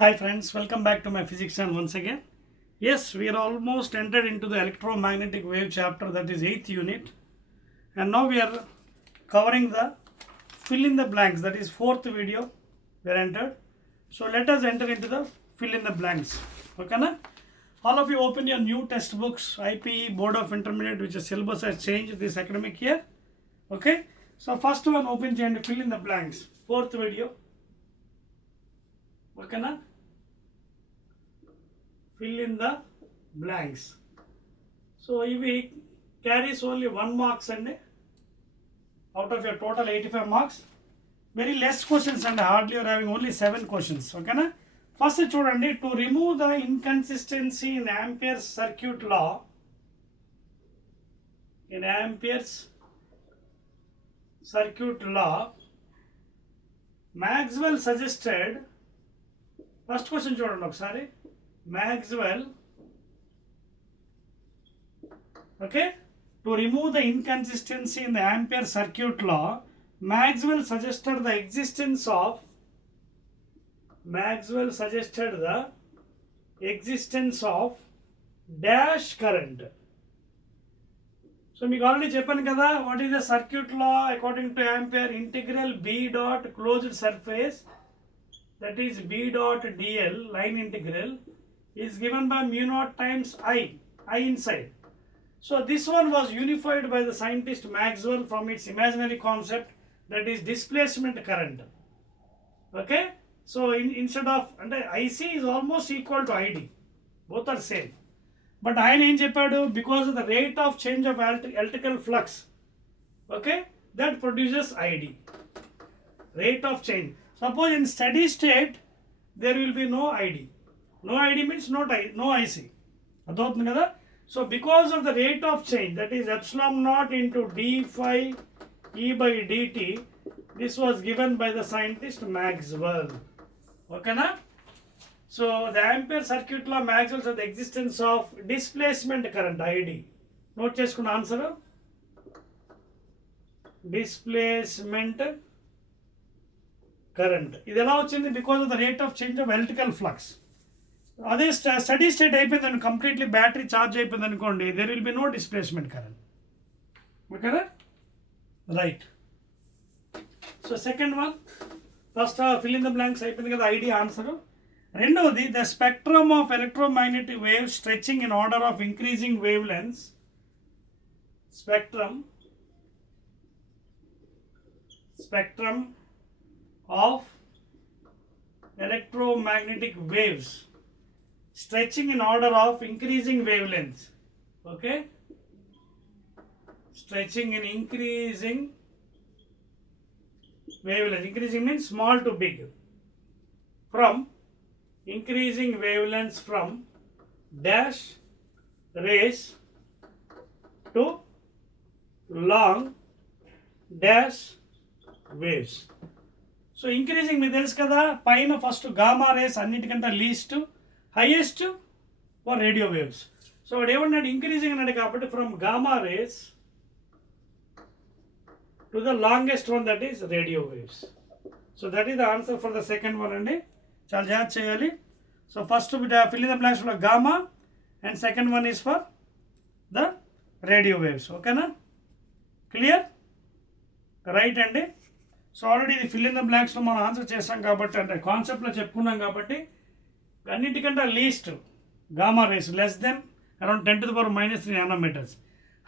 Hi friends, welcome back to my physics channel once again. Yes, we are almost entered into the electromagnetic wave chapter, that is 8th unit, and now we are covering the fill in the blanks, that is 4th video we are entered. So let us enter into the fill in the blanks. Okay na? All of you open your new textbooks, IPE Board of Intermediate, which is syllabus has changed this academic year. Okay, so first one open and fill in the blanks, 4th video. Okay na? Fill in the blanks. So if we carries only 1 marks and out of your total 85 marks, very less questions and hardly you are having only 7 questions. Okay na? First చూడండి, to remove the inconsistency in Ampere's circuit law, in Ampere's circuit law, Maxwell suggested, first question చూడండి ఒకసారి, Maxwell, okay, to remove the inconsistency in the Ampere circuit law, Maxwell suggested the existence of dash current. So మీకు ఆల్రెడీ చెప్పాను కదా, what is the circuit law according to Ampere? Integral B dot closed surface, that is B dot dl, line integral, is given by mu naught times I inside. So this one was unified by the scientist Maxwell from its imaginary concept, that is displacement current. Okay, so instead of, and IC is almost equal to ID, both are same, but ఆయన ఏం చెప్పాడు, because of the rate of change of electrical flux, okay, that produces ID, rate of change. Suppose in steady state there will be no ID. No ID means no IC. అర్థమవుతుంది కదా? So because of the rate of change, that is epsilon naught into d phi E by dt, this was given by the scientist Maxwell. Okay na? So the Ampere circuit law, Maxwell said the existence of displacement current, ID. Note చేసుకున్న answer, displacement current. ఇది ఎలా వచ్చింది? Because of the rate of change of electrical flux. అదే steady state అయిపోయిందని, completely battery charge అయిపోయింది అనుకోండి, there will be no displacement current. ఓకేనా? Right. So second one, first fill in the blanks అయిపోయింది కదా, ఐడియా ఆన్సర్. రెండవది, the spectrum of electromagnetic wave stretching in order of increasing wave lengths. Spectrum of electromagnetic waves stretching in order of increasing wavelengths. Okay, stretching in increasing wavelength. Increasing means small to big. From increasing wavelengths from dash rays to long dash waves. So increasing మీకు తెలుసు కదా, పైన first gamma rays అన్నిటికంటే least, highest for radio waves. So వాడు ఏమన్నాడు, ఇంక్రీజింగ్ అన్నాడు కాబట్టి from gamma rays to the longest one, that is radio waves. So that is the answer for the second one అండి. చాలా జాగ్రత్త చేయాలి. So first fill in the blanks for gamma and second one is for the radio waves. ఓకేనా? Clear? Right అండి. So already ఇది fill in the బ్లాంక్స్లో మనం answer చేస్తాం కాబట్టి, అంటే కాన్సెప్ట్లో చెప్పుకున్నాం కాబట్టి, అన్నిటికంటే least gamma rays less than around 10⁻³ nanometers.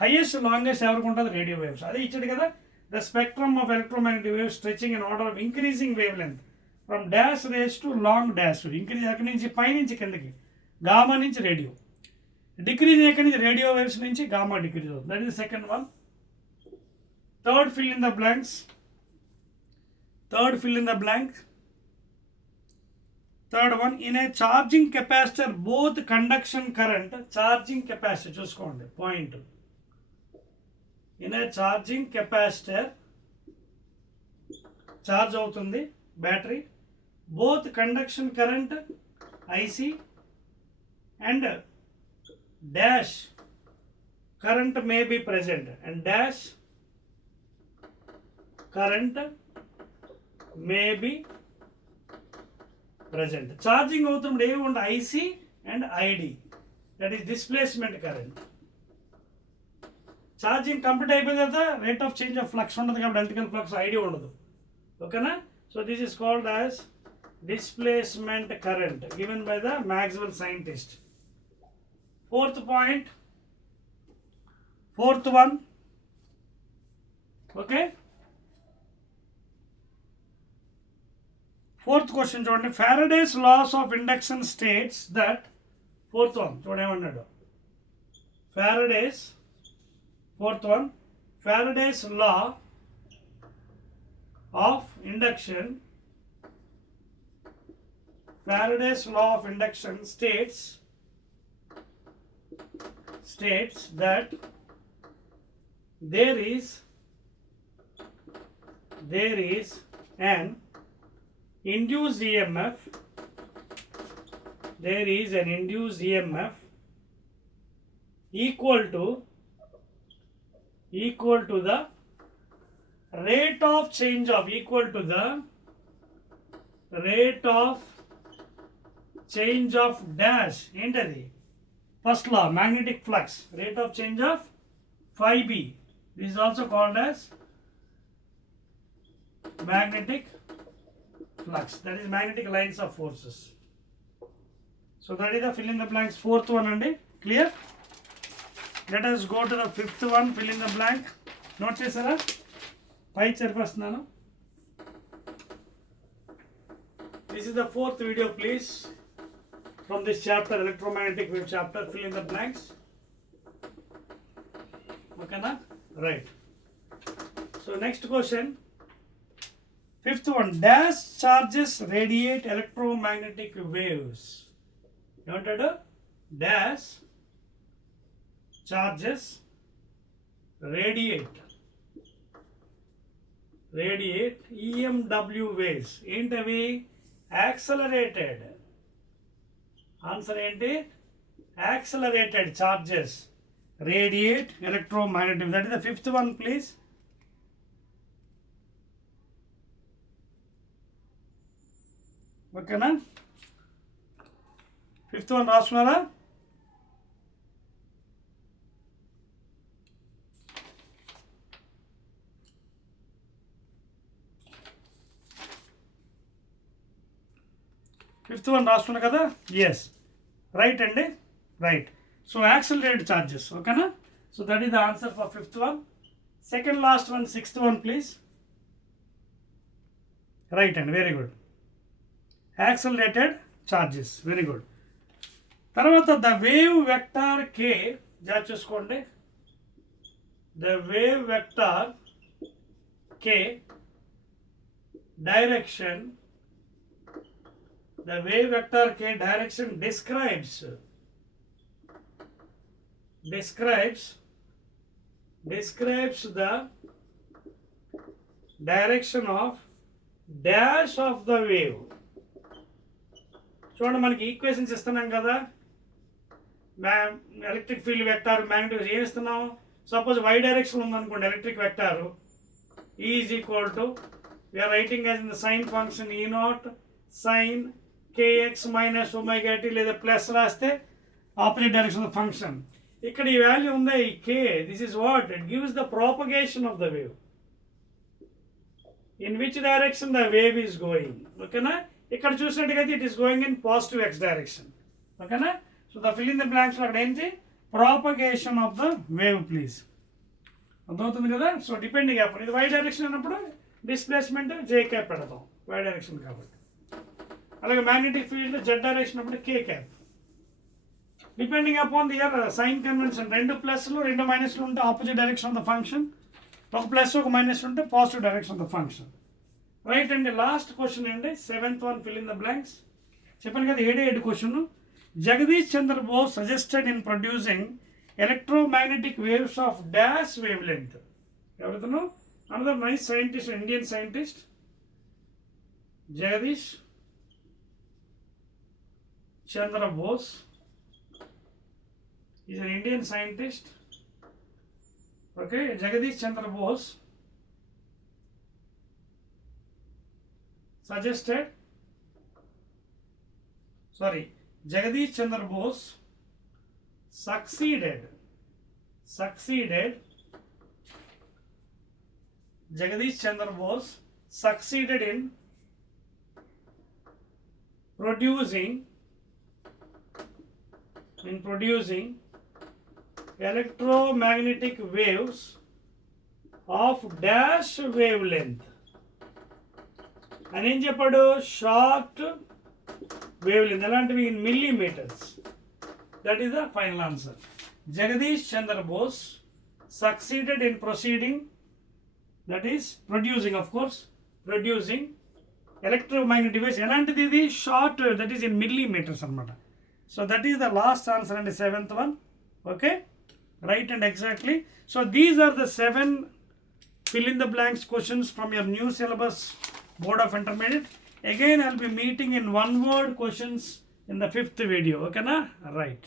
Highest longest ఎవరికి ఉంటుంది? Radio waves. అదే ఇచ్చాడు కదా, the spectrum of electromagnetic waves stretching in order of increasing wave length from dash rays to long dash. Increase ఎక్కడి నుంచి? పైనుంచి కిందకి, గామా నుంచి రేడియో. డిక్రీజ్ ఎక్కడి నుంచి? రేడియో వేవ్స్ నుంచి గామా డిక్రీజ్ అవుతుంది. That is second one. Third fill in the blanks. Third one, in a charging capacitor, both conduction current, charging capacitor, చూసుకోండి point. In a charging capacitor, charge అవుతుంది battery, both conduction current IC and dash current may be present, and dash current may be present. Charging అవుతున్నప్పుడు ఏవి ఉంటాయి? IC and ID, that is displacement current. ఛార్జింగ్ complete అయిపోయిన తర్వాత rate of change of flux ఉండదు కాబట్టి electrical flux ID ఉండదు. ఓకేనా? So this is called as displacement current given by the Maxwell scientist. Fourth point, fourth one. Okay, fourth question చూడండి. Faraday's laws of induction states that, fourth one చూడండి ఏమన్నాడు. Fourth one, Faraday's law of induction. Faraday's law of induction states that there is an induced EMF. There is an induced EMF equal to the rate of change of dash. ఏంటది? ఫస్ట్ లా, magnetic flux, rate of change of phi b. This is also called as magnetic flux, that is magnetic lines of forces. So that is the fill in the blanks fourth one andi. Clear? Let us go to the fifth one, fill in the blank. Note chesara, pie cherpastunnanu. This is the fourth video, please, from this chapter, electromagnetic wave chapter. Fill in the blanks. Okay na? Right. So next question, fifth one. Dash charges radiate electromagnetic waves. You want to do? Dash charges radiate EMW waves. ఏంటవి? accelerated. Answer ఏంటి? accelerated charges radiate electromagnetic. That is the fifth one, please. ఓకేనా? Fifth one రాస్తున్నారా? Fifth one రాస్తున్నా కదా? Yes, right అండి, right. So accelerated charges. ఓకేనా? So that is the answer for fifth one. Second last one, sixth one please. Right అండి, very good. Accelerated charges, very good. తర్వాత the wave vector k, జాగ్రత్త చూసుకోండి. The wave vector k direction describes the direction of dash of the wave. చూడండి, మనకి ఈక్వేషన్స్ ఇస్తున్నాం కదా, electric field vector, magnetic ఏం ఇస్తున్నాం? సపోజ్ y డైరెక్షన్ ఉందనుకోండి, electric vector E is equal to, we are writing as in the sine function E naught sin kx minus omega t, లేదా plus రాస్తే opposite direction of function. ఇక్కడ ఈ value ఉంది, ఈ k, this is what it gives the propagation of the wave, in which direction the wave is going. ఓకేనా? ఇక్కడ చూసినట్టుగైతే it is going in positive x direction. ఓకేనా? So the fill in the blanks అక్కడ ఏంటి? Propagation of the wave, please. అర్థమవుతుంది కదా? So depending అప్పుడు ఇది y డైరెక్షన్ అన్నప్పుడు డిస్ప్లేస్మెంట్ j క్యాప్ పెడతాం, y డైరెక్షన్ కాబట్టి. అలాగే మ్యాగ్నెటిక్ ఫీల్డ్ z డైరెక్షన్ అప్పుడు k cap. Depending upon the year sign convention, రెండు ప్లస్లు రెండు మైనస్లు ఉంటే opposite direction of the function, ఒక ప్లస్ ఒక మైనస్ ఉంటే positive direction of the function. Right అండి. లాస్ట్ క్వశ్చన్ అండి, seventh one, fill in the blanks. చెప్పాను కదా 7 question. Jagadish Chandra Bose suggested in producing electromagnetic waves of dash wavelength. ఎవరితను? another nice scientist, Indian scientist, Jagadish Chandra Bose is an Indian scientist. Okay, Jagadish Chandra Bose suggested Jagadish Chandra Bose succeeded Jagadish Chandra Bose succeeded in producing electromagnetic waves of dash wavelength. And ఏం చెప్పాడు, short wave length ఎలాంటివి, in millimeters. That is the final answer. Jagadish Chandra Bose succeeded in proceeding, that is producing, of course producing electromagnetic device. ఎలాంటిది ఇది, short wave, that is in millimeters అనమాట. So that is the last answer అండి, 7th one. ఓకే, right and exactly. So these are the 7 fill in the blanks questions from your new syllabus, Board of Intermediate. Again, I'll be meeting in one word questions in the 5th video. Okay na? Right.